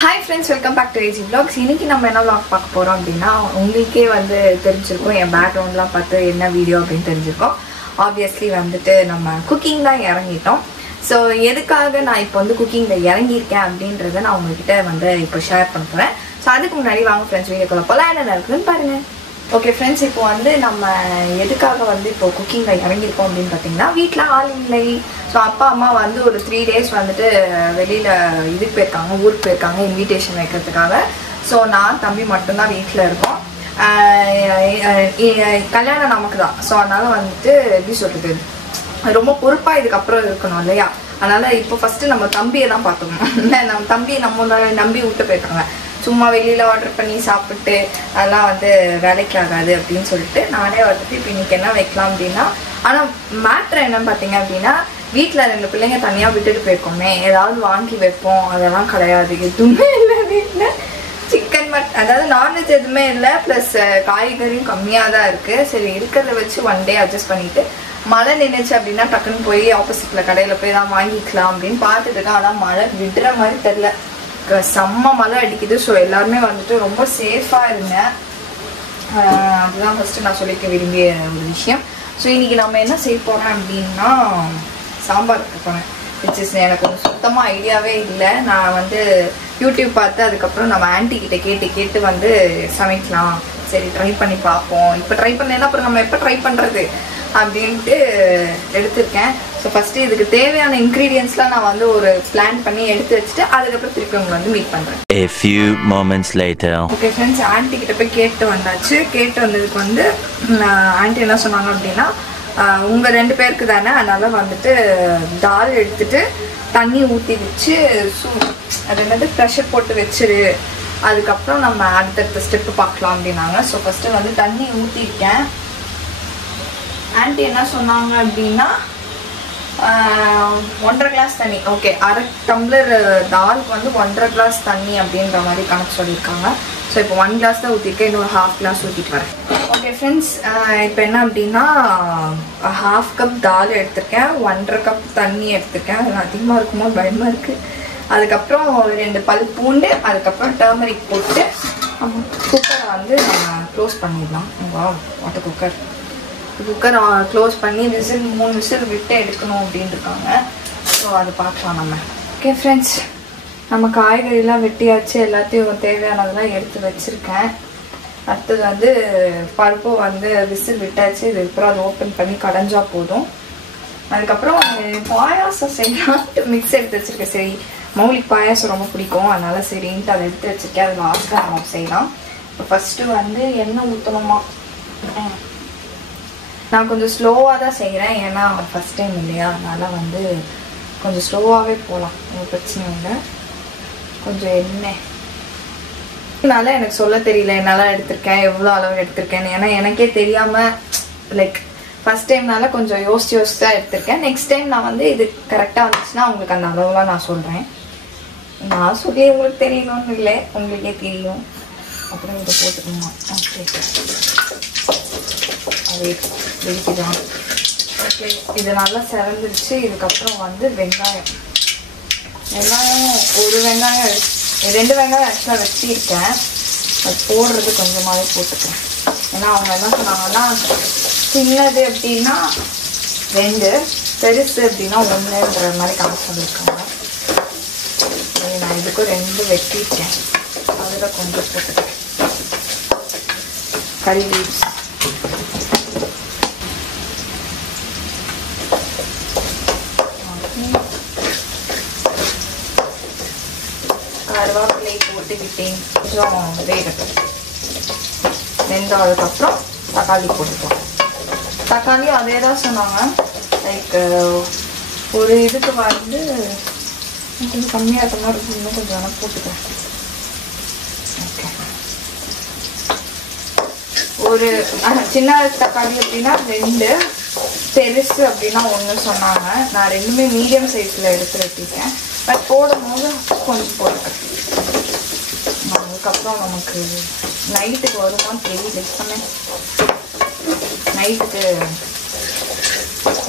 Hi friends, welcome back to AG Vlogs. இன்னைக்கு நம்ம என்ன vlog பார்க்க போறோம் அப்படினா உங்களுக்கே தெரிஞ்சிருக்கும் என் பேக்ரவுண்ட்லாம் பார்த்து என்ன வீடியோ அப்படினு தெரிஞ்சிருக்கும். Obviously நம்ம குக்கிங் தான் இறங்கிட்டோம். சோ எதுக்காக நான் இப்போ குக்கிங்ல இறங்கி இருக்கேன் அப்படின்றதை நான் உங்ககிட்ட இப்போ ஷேர் பண்ண போறேன். சோ அதுக்கு முன்னாடி வாங்க फ्रेंड्स வீடியோக்குள்ள போலாம். என்ன நடக்குதுன்னு பாருங்க. ஓகே फ्रेंड्स, இப்போ நம்ம எதுக்காக இப்போ குக்கிங்ல இறங்கி இருக்கோம் அப்படினு பாத்தீங்கன்னா வீட்ல ஆள் இல்லை. சோ அப்பா அம்மா ஒரு 3 days வெளியில இதுக்கு போயிருக்காங்க, ஊருக்கு போயிருக்காங்க இன்விடேஷன் வைக்கிறதுக்காக. சோ நான் தம்பி மட்டும் தான் வீட்ல இருக்கோம். கல்யாணம் நமக்கு தான். சோ அதனால எப்படி சொல்றது, ரொம்ப பொறுப்பா இதுக்கு அப்புறம் இருக்கணும் இல்லையா? அதனால இப்போ ஃபர்ஸ்ட் நம்ம தம்பியை தான் பார்த்துக்கணும். நம்ம தம்பியை நம்ம நம்பி விட்டு போயிருக்காங்க. சும்மா வெளியில ஆர்டர் பண்ணி சாப்பிட்டு அதெல்லாம் வேலைக்கு ஆகாது அப்படின்னு சொல்லிட்டு நானே இப்போ இன்னைக்கு என்ன வைக்கலாம் அப்படின்னா, ஆனா மேட்ரு என்னன்னு பாத்தீங்க அப்படின்னா, வீட்டுல 2 பிள்ளைங்க தனியா விட்டுட்டு போயிருக்கோமே, ஏதாவது வாங்கி வைப்போம், அதெல்லாம் கிடையாது. எதுவுமே இல்லை வீட்டுல. சிக்கன் அதாவது நான்வெஜ் எதுவுமே இல்லை, பிளஸ் காய்கறியும் கம்மியா தான் இருக்கு. சரி இருக்கிறத வச்சு ஒன் டே அட்ஜஸ்ட் பண்ணிட்டு மழை நினைச்சு அப்படின்னா டக்குன்னு போய் ஆப்போசிட்ல கடையில போய் தான் வாங்கிக்கலாம் அப்படின்னு பார்த்துட்டு இருக்கேன். ஆனா மழை விடுற மாதிரி தெரியல, செம்ம மழை அடிக்குது. ஸோ எல்லாருமே ரொம்ப சேஃபா இருங்க. அதுதான் ஃபர்ஸ்ட் நான் சொல்லிக்க விரும்பிய ஒரு விஷயம். ஸோ இன்னைக்கு நம்ம என்ன செய்ய போறோம் அப்படின்னா, சாம்பார் வைக்க போறேன். விச் இஸ் எனக்கு சுத்தமா ஐடியாவே இல்லை. நான் யூடியூப் பார்த்து அதுக்கப்புறம் நம்ம ஆன்டி கிட்ட கேட்டு சமைக்கலாம், சரி ட்ரை பண்ணி பார்ப்போம். இப்போ ட்ரை பண்ணேன்னா அப்புறம் நம்ம எப்போ ட்ரை பண்றது அப்படின்ட்டு எடுத்திருக்கேன். ஸோ ஃபர்ஸ்ட் இதுக்கு தேவையான இன்க்ரீடியன்ஸ்லாம் நான் ஒரு பிளான் பண்ணி எடுத்து வச்சுட்டு அதுக்கப்புறம் திருப்பி உங்களை மீட் பண்றேன். A few moments later. Okay friends, anti கிட்ட போய் கேட்டு வந்தாச்சு. கேட்டு வந்ததுக்கு ஆன்டி என்ன சொன்னாங்க அப்படின்னா, உங்க 2 பேருக்கு தானே, அதனால தால் எடுத்துட்டு தண்ணி ஊற்றி வச்சு அது ப்ரெஷர் போட்டு வச்சிரு, அதுக்கப்புறம் நம்ம அடுத்தடுத்த ஸ்டெப்பு பார்க்கலாம் அப்படின்னாங்க. ஸோ ஃபர்ஸ்ட் தண்ணி ஊற்றிருக்கேன். ஆன்டி என்ன சொன்னாங்க அப்படின்னா 1.5 கிளாஸ் தண்ணி. ஓகே, 1/2 டம்ளர் தாலுக்கு 1.5 கிளாஸ் தண்ணி அப்படின்ற மாதிரி கணக்கு சொல்லியிருக்காங்க. ஸோ இப்போ 1 கிளாஸ் தான் ஊற்றிருக்கேன், இன்னொரு 1/2 கிளாஸ் ஊற்றிட்டு வரேன். ஓகே ஃப்ரெண்ட்ஸ், இப்போ என்ன அப்படின்னா 1/2 கப் தால் எடுத்திருக்கேன், 1.5 கப் தண்ணி எடுத்திருக்கேன். அது அதிகமாக இருக்குமோ பயமாக இருக்குது. அதுக்கப்புறம் 2 பல் பூண்டு, அதுக்கப்புறம் டர்மரிக் போட்டு குக்கரை நம்ம க்ளோஸ் பண்ணிடலாம். வாட்டர் குக்கர் க்ளோஸ் பண்ணி 3 விசில் விட்டு எடுக்கணும் அப்படின்னு இருக்காங்க. ஸோ அது பார்க்கலாம் நம்ம. ஓகே ஃப்ரெண்ட்ஸ், நம்ம காய்கறிலாம் வெட்டியாச்சு, எல்லாத்தையும் தேவையானதெல்லாம் எடுத்து வச்சுருக்கேன். அடுத்தது பருப்பும் விசில் விட்டாச்சு. இதுக்கப்புறம் அதை ஓப்பன் பண்ணி கடைஞ்சா போதும். அதுக்கப்புறம் பாயாசம் செய்யலான்ட்டு மிக்ஸ் எடுத்து வச்சுருக்கேன். சரி, மௌலிக்கு பாயாசம் ரொம்ப பிடிக்கும், அதனால சரின்ட்டு அதை எடுத்து வச்சுருக்கேன். அது லாஸ்ட்டாக நம்ம செய்யலாம். இப்போ ஃபஸ்ட்டு எண்ணெய் ஊற்றணுமா. நான் கொஞ்சம் ஸ்லோவாக தான் செய்கிறேன், ஏன்னா ஃபஸ்ட் டைம் இல்லையா, அதனால் கொஞ்சம் ஸ்லோவாகவே போகலாம், ஒன்றும் பிரச்சனை இல்லை. கொஞ்சம் எண்ணெய் அதனால எனக்கு சொல்ல தெரியல என்னெல்லாம் எடுத்திருக்கேன், எவ்வளோ அளவு எடுத்திருக்கேன்னு. ஏன்னா எனக்கே தெரியாமல் லைக் ஃபஸ்ட் டைம்னால கொஞ்சம் யோசிச்சு தான் எடுத்திருக்கேன். நெக்ஸ்ட் டைம் நான் இது கரெக்டாக வந்துச்சுன்னா உங்களுக்கு அந்த அளவுலாம் நான் சொல்கிறேன். நான் சொல்லி உங்களுக்கு தெரியணும்னு இல்லை, உங்களுக்கே தெரியும். அப்புறம் இதை போட்டுக்கணுமா. ஓகே, அதே வெடிக்குதான். ஓகே, இது நல்லா செவந்துருச்சு. இதுக்கப்புறம் வெங்காயம் 1 வெங்காயம் 2 வெங்காயம் ஆக்சுவலாக வச்சிருக்கேன். அது போடுறது கொஞ்சமாகவே போட்டுக்கிறேன். ஏன்னா அவங்க என்ன சொன்னாங்கன்னா, சின்னது அப்படின்னா 2, பெருசு அப்படின்னா 1ன்ற மாதிரி கணக்கு சொல்லியிருக்காங்க. நான் இதுக்கும் 2 வெட்டியிருக்கேன். அதில் கொஞ்சம் போட்டுக்கிறேன். கறி லீவ்ஸ், கருவேப்பிலை போட்டுக்கிட்டேன். கொஞ்சம் வேகட்டும். வெந்ததுக்கப்புறம் தக்காளி போட்டுக்கலாம். தக்காளியும் அதே தான் சொன்னாங்க. லைக் ஒரு இதுக்கு கொஞ்சம் கம்மியாக இருக்க மாதிரி இருக்கும், இன்னும் கொஞ்சம் வேணால் போட்டுக்கிறேன். ஓகே, ஒரு சின்ன தக்காளி அப்படின்னா 2, பெருசு அப்படின்னா 1 சொன்னாங்க. நான் 2மே மீடியம் சைஸில் எடுத்து வச்சுருக்கேன். பட் போடும்போது கொஞ்சம் போட்டுக்கிறேன். அதுக்கப்புறம் நமக்கு நைட்டுக்கு வருமானு தெரியல. நைட்டுக்கு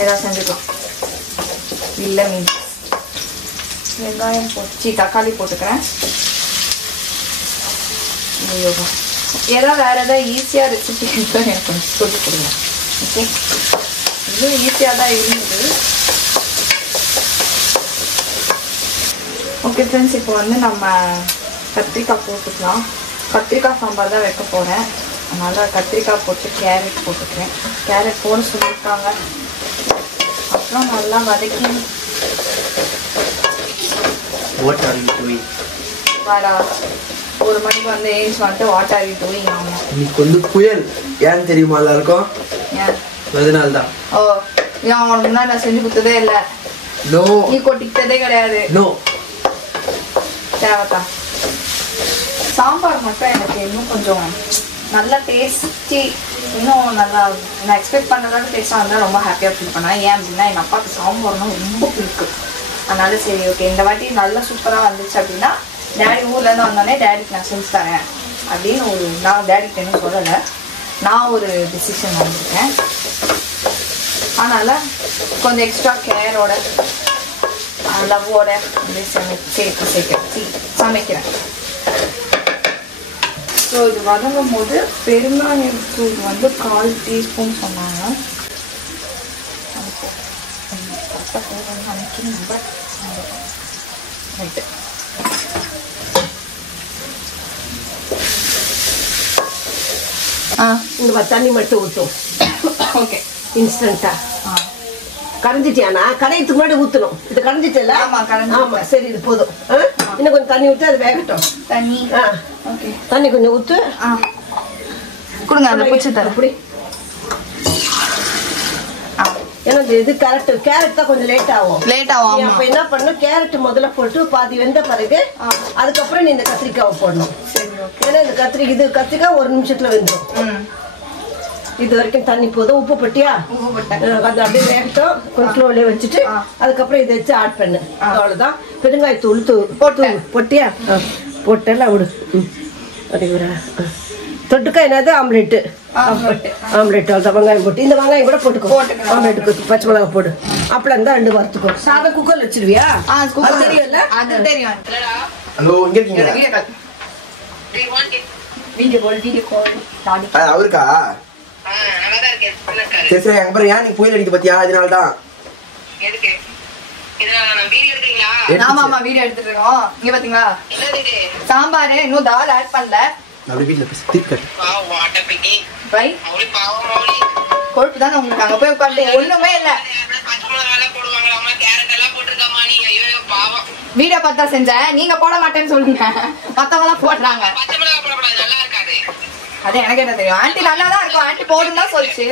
ஏதாவது செஞ்சுக்கலாம். இல்லை மீன்ஸ் வெங்காயம் போட்டு தக்காளி போட்டுக்கிறேன். ஏதாவது வேறு ஏதாவது ஈஸியாக ரெசிபி இருந்தால் எனக்கு கொஞ்சம் சொல்லிக் கொடுங்க. ஓகே, இதுவும் ஈஸியாக தான் இருந்தது. ஓகே ஃப்ரெண்ட்ஸ், இப்போ வந்து நம்ம கத்திரிக்காய் போட்டுக்கலாம். கத்திரிக்காய் சாம்பார் தான் வைக்க போகிறேன். அதனால் கத்திரிக்காய் போட்டு கேரட் போட்டுக்கிறேன். கேரட் போட சொல்லியிருக்காங்க. அப்புறம் நல்லா வதக்கி வாடா 1 மணிக்கு வந்து ஏஞ்சி வந்துட்டு வாட்டர் ஆகி டூயிங். ஆமாம், இன்னைக்கு வந்து புயல். ஏன்னு தெரியுமா எல்லாருக்கும்? ஏன்? அதனால தான். ஓ, ஏன் அவனுக்கு முன்னாடி நான் செஞ்சு கொடுத்ததே இல்லை. நோ, நீ கொட்டிக்கிட்டதே கிடையாது. நோ, தேவைதான். சாம்பார் மட்டும் எனக்கு இன்னும் கொஞ்சம் நல்லா டேஸ்டி, இன்னும் நல்லா நான் எக்ஸ்பெக்ட் பண்ணுறதோட டேஸ்ட்டாக இருந்தால் ரொம்ப ஹாப்பியாக ஃபீல் பண்ணேன். ஏன் அப்படின்னா எங்கள் அப்பாவுக்கு சாம்பார்னா ரொம்ப பிடிக்கும். அதனால சரி ஓகே, இந்த வாட்டி நல்லா சூப்பராக வந்துச்சு அப்படின்னா டேடி ஊர்லேருந்து வந்தோடனே டேடிக்கு நான் செஞ்சு தரேன் அப்படின்னு நான் டேடிக்கு என்ன சொல்லலை, நான் ஒரு டிசிஷன் வந்துருக்கேன். அதனால் கொஞ்சம் எக்ஸ்ட்ரா கேரோட லவ்வோட அப்படியே சமைக்கிறேன். ஸோ இது வதங்கும் போது பெருங்காயத்தூள் வந்து 1/4 டீஸ்பூன் சொன்னாங்க. ரைட்டு, இந்த தண்ணி மட்டும் ஊற்றும். ஓகே, இன்ஸ்டன்ட்டா கரைஞ்சிட்டியானா? கரையத்துக்கு முன்னாடி ஊற்றணும். இது கரைஞ்சிட்டல? ஆமாம், சரி, இது போதும். இன்னும் கொஞ்சம் தண்ணி ஊற்றி அது வேகட்டும். தண்ணி ஓகே, தண்ணி கொஞ்சம் ஊற்று. கொடுங்க, அதை பிடிச்சி தரேன். அப்படி ஏன்னா இது கேரட் தான் கொஞ்சம் லேட் ஆகும். அப்போ என்ன பண்ணணும், கேரட் முதல்ல போட்டு பாதி வெந்த பிறகு அதுக்கப்புறம் நீ இந்த கத்திரிக்காவை போடணும். ஏன்னா இந்த கத்திரிக்காய் 1 நிமிஷத்துல வெந்துடும். இது வரைக்கும் தண்ணி போதும். உப்பு போட்டியா? அது அப்படியே வேகட்டும். கொஞ்சம் ஸ்லோவிலே வச்சுட்டு அதுக்கப்புறம் இதை வச்சு ஆட் பண்ணு. அவ்வளோதான். பெருங்காயத்தூள் போட்டியா? போட்டெல்லாம் விடு. அப்படிங்கிற தொட்டுக்கா என்னது? ஆம்லெட்டு. அவ்வளோதான். வெங்காயம் போட்டு இந்த வெங்காயம் கூட போட்டுக்கோ. ஆம்லெட்டுக்கு பச்சை மிளகாய் போடு. அப்பளம் இருந்தால் 2 வறுத்துக்கோ. சாதம் குக்கர் வச்சிருவியா? தெரியும்ல? அது தெரியும். ஹலோ, இங்க இருக்கீங்க? அவருக்கா? சரி சரி, அங்க பாரு. ஏன் நீ புயல் அடிக்க பத்தியா? அதனாலதான். ஆமா, வீடியோ எடுத்துட்டு இருக்கோம். இங்க பாத்தீங்களா சாம்பார், இன்னும் தால் ஆட் பண்ணல. கொழுப்பு தானே உங்களுக்கு. அங்க போய் உட்காந்து ஒண்ணுமே இல்ல. வீடியோ பார்த்தா செஞ்சேன், நீங்க போட மாட்டேன்னு சொல்லுங்க. மத்தவங்க தான் போடுறாங்க. அது எனக்கு என்ன தெரியும். ஆண்டி நல்லா தான் இருக்கும். ஆண்டி போடுன்னு தான் சொல்லிச்சு.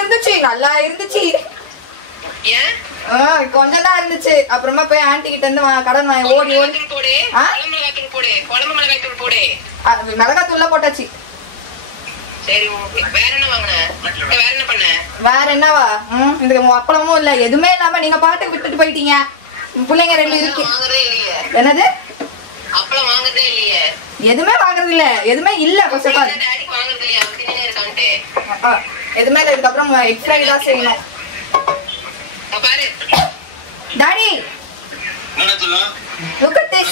இருந்துச்சு நல்லா இருந்துச்சு. கொஞ்சம் தான் இருந்துச்சு. அப்புறமா போய் ஆண்டி கிட்ட இருந்து கடன் ஓடி மிளகாத்தூள்ல போட்டாச்சு. வேற என்னவா? இதுக்கு அப்பளமும் இல்ல, எதுவுமே இல்லாம நீங்க பாட்டுக்கு விட்டுட்டு போயிட்டீங்க. பிள்ளைங்க 2 இருக்கு. என்னது? எதுவுமே வாங்குறது இல்ல, எதுவுமே இல்ல. எதுவுமே இல்ல. இதுக்கப்புறம் எக் ஃப்ரை தான் செய்யணும். Daddy, look at this.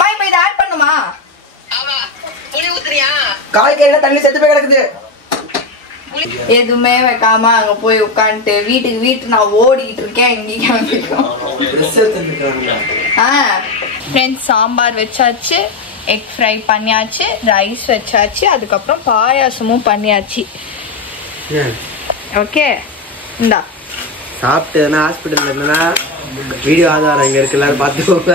மா, இப்ப இத ஆட் பண்ணுமா? காய்கறில தண்ணி செத்து போய் கிடக்குது. எதுவுமே வைக்காம அங்க போய் உட்காந்துட்டு வீட்டு நான் ஓடிக்கிட்டு இருக்கேன். ஃப்ரெண்ட்ஸ், சாம்பார் வச்சாச்சு, எக் ஃப்ரை பண்ணியாச்சு, ரைஸ் வச்சாச்சு, அதுக்கப்புறம் பாயாசமும் பண்ணியாச்சு. ஓகே, இந்தா சாப்பிட்டு ஹாஸ்பிட்டல் இருந்தா வீடியோ ஆதாரம் இங்க இருக்கு, எல்லாரும் பார்த்துக்கோங்க.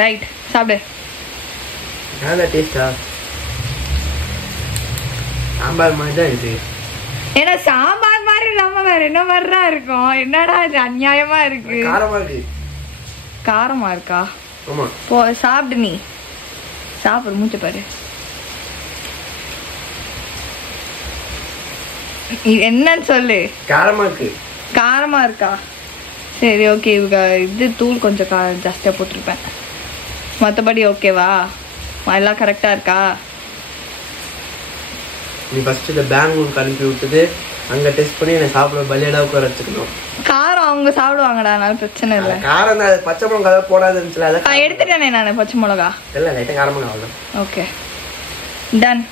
ரைட், சாப்பிடு. நல்ல டேஸ்டா? சாம்பார் மாதிரி தான் இருக்கு. ஏன்னா சாம்பார் மாதிரி நம்ம வேற என்ன மாதிரிதான் இருக்கும். என்னடா இது அநியாயமா இருக்கு. காரமா இருக்கு. காரமா இருக்கா? ஆமா. போ சாப்பிடு. நீ சாப்பிடு, மூச்சு பாரு. என்னன்னு சொல்லு. காரமா இருக்கு. காரமா இருக்கா? சரி ஓகே. இது தூள் கொஞ்சம் ஜாஸ்தியா போட்டிருப்பேன். மற்றபடி ஓகேவா? எல்லாம் கரெக்டா இருக்கா? நீ ஃபர்ஸ்ட் இந்த பெங்களூருக்கு அனுப்பி விட்டுது அங்க டெஸ்ட் பண்ணி என்ன சாப்பிட பலியடா உட்கார வச்சுக்கணும். காரம் அவங்க சாப்பிடுவாங்கடா, அதனால பிரச்சனை இல்லை. காரம் தான், பச்சை மிளகா போடாது இருந்துச்சுல, எடுத்துட்டேனே நான் பச்சை மிளகா. இல்லை லைட்டாக காரமாக ஆகலாம். Okay done.